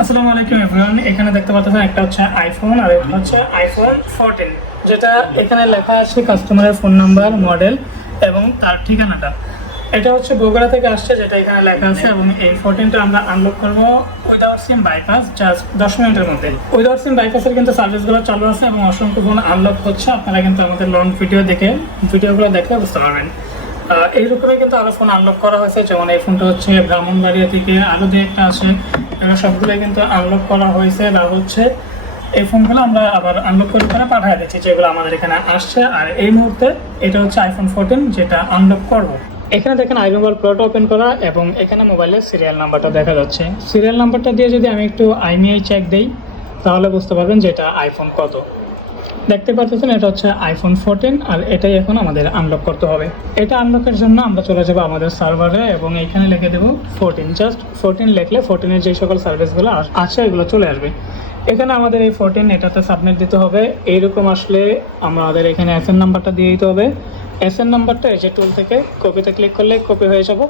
আসসালামু আলাইকুম এভরিওয়ান। এখানে দেখতে পাচ্ছেন একটা হচ্ছে আইফোন আর একটা হচ্ছে আইফোন ফোরটিন যেটা এখানে লেখা আছে কাস্টমারের ফোন নাম্বার মডেল এবং তার ঠিকানাটা। এটা হচ্ছে বগুড়া থেকে আসছে, যেটা এখানে লেখা আছে এবং এই ফোরটিনটা আমরা আনলক করব উইদাউট সিম বাইপাস জাস্ট দশ মিনিটের মধ্যে। উইদাউট সিম বাইপাসের কিন্তু সার্ভিসগুলো চালু আছে এবং অসংখ্য ফোন আনলক হচ্ছে। আপনারা কিন্তু আমাদের লং ভিডিও দেখে ভিডিওগুলো দেখলে বুঝতে পারবেন। এই রূপে কিন্তু আরও ফোন আনলক করা হয়েছে, যেমন এই ফোনটা হচ্ছে ব্রাহ্মণবাড়িয়া থেকে আরও যে একটা আছে এগুলো সবগুলো কিন্তু আনলক করা হয়েছে বা হচ্ছে এই ফোনগুলো আমরা আবার আনলক করে করে পাঠিয়ে দিচ্ছি, যেগুলো আমাদের এখানে আসছে। আর এই মুহূর্তে এটা হচ্ছে আইফোন ফোরটিন যেটা আনলক করব। এখানে দেখেন আই মোবাইল প্লট ওপেন করা এবং এখানে মোবাইলের সিরিয়াল নাম্বারটা দেখা যাচ্ছে। সিরিয়াল নাম্বারটা দিয়ে যদি আমি একটু আইমিআই চেক দিই, তাহলে বুঝতে পারবেন যে এটা আইফোন কত। দেখতে পাচ্ছেন এটা হচ্ছে আইফোন ফোরটিন আর এটাই এখন আমাদের আনলক করতে হবে। এটা আনলকের জন্য আমরা চলে যাব আমাদের সার্ভারে এবং এখানে লিখে দেবো ফোরটিন জাস্ট ফোরটিন লিখলে ফোরটিনের যে সকল সার্ভিসগুলো আছে, এগুলো চলে আসবে। এখানে আমাদের এই ফোরটিন এটাতে সাবমিট দিতে হবে। এইরকম আসলে আমাদের এখানে এস এন নাম্বারটা দিয়ে দিতে হবে। এস এন নাম্বারটা এসে টুল থেকে কপিতে ক্লিক করলে কপি হয়ে যাব।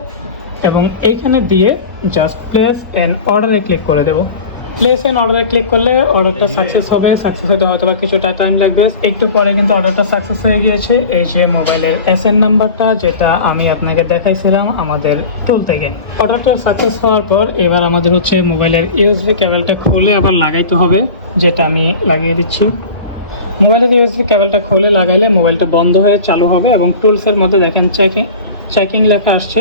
এবং এইখানে দিয়ে জাস্ট প্লেস অ্যান্ড অর্ডারে ক্লিক করে দেবো। প্লেস এন্ড অর্ডারে ক্লিক করলে অর্ডারটা সাকসেস হবে সাকসেস হতে হয়তো বা কিছুটা টাইম লাগবে। একটু পরে কিন্তু অর্ডারটা সাকসেস হয়ে গিয়েছে। এই যে মোবাইলের এস এন নাম্বারটা যেটা আমি আপনাকে দেখাইছিলাম আমাদের টুল থেকে। অর্ডারটা সাকসেস হওয়ার পর এবার আমাদের হচ্ছে মোবাইলের ইউএসবি কেবলটা খুলে আবার লাগাইতে হবে, যেটা আমি লাগিয়ে দিচ্ছি। মোবাইলের ইউএসবি কেবলটা খুলে লাগাইলে মোবাইলটা বন্ধ হয়ে চালু হবে এবং টুলসের মধ্যে দেখেন চেকিং চেকিং লেখা আসছে।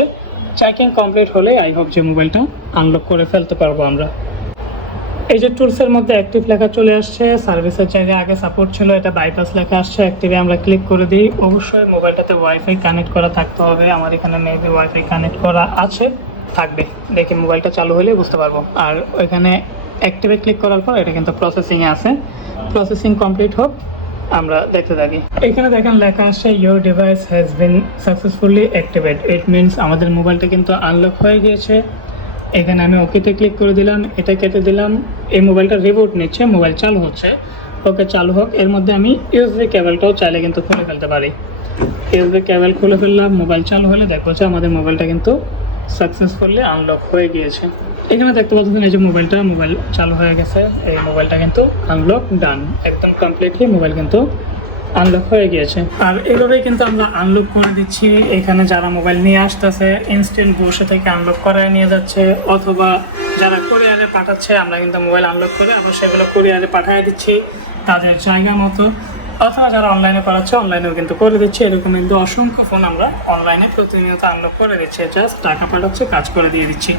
চেকিং কমপ্লিট হলে আই হোপ যে মোবাইলটা আনলক করে ফেলতে পারব আমরা। এই যে টুলসের মধ্যে অ্যাক্টিভ লেখা চলে আসছে সার্ভিসের জায়গায় আগে সাপোর্ট ছিল, এটা বাইপাস লেখা আসছে অ্যাক্টিভে আমরা ক্লিক করে দিই। অবশ্যই মোবাইলটাতে ওয়াইফাই কানেক্ট করা থাকতে হবে, আমার এখানে মেবি ওয়াইফাই কানেক্ট করা আছে, থাকবে। দেখি মোবাইলটা চালু হলে বুঝতে পারব। আর ওইখানে অ্যাক্টিভে ক্লিক করার পর এটা কিন্তু প্রসেসিংয়ে আছে। প্রসেসিং কমপ্লিট হোক, আমরা দেখতে থাকি। এখানে দেখেন লেখা আসছে your device has been successfully activate it means আমাদের মোবাইলটা কিন্তু আনলক হয়ে গিয়েছে। এখানে আমি ওকেতে ক্লিক করে দিলাম, এটা কেটে দিলাম। এই মোবাইলটা রিবুট নিচ্ছে, মোবাইল চালু হচ্ছে। ওকে চালু হোক, এর মধ্যে আমি ইউএসবি কেবলটাও চাইলে কিন্তু খুলে ফেলতে পারি। ইউএসবি কেবল খুলে ফেললাম, মোবাইল চালু হলে দেখো যে আমাদের মোবাইলটা কিন্তু সাকসেসফুলি আনলক হয়ে গিয়েছে। এখানে দেখতে পাচ্ছেন এই যে মোবাইলটা, মোবাইল চালু হয়ে গেছে। এই মোবাইলটা কিন্তু আনলক ডান একদম কমপ্লিটলি মোবাইল কিন্তু আনলক হয়ে গিয়েছে। আর এভাবেই কিন্তু আমরা আনলক করে দিচ্ছি। এখানে যারা মোবাইল নিয়ে আসতেছে ইনস্ট্যান্ট বসে থেকে আনলক করায় নিয়ে যাচ্ছে, অথবা যারা কোরিয়ারে পাঠাচ্ছে, আমরা কিন্তু মোবাইল আনলক করে আবার সেগুলো কোরিয়ারে পাঠিয়ে দিচ্ছি তাদের জায়গা মতো। অথবা যারা অনলাইনে করাচ্ছে অনলাইনেও কিন্তু করে দিচ্ছে। এরকম কিন্তু অসংখ্য ফোন আমরা অনলাইনে প্রতিনিয়ত আনলক করে দিচ্ছি। জাস্ট টাকা পাঠাচ্ছে, কাজ করে দিয়ে দিচ্ছি।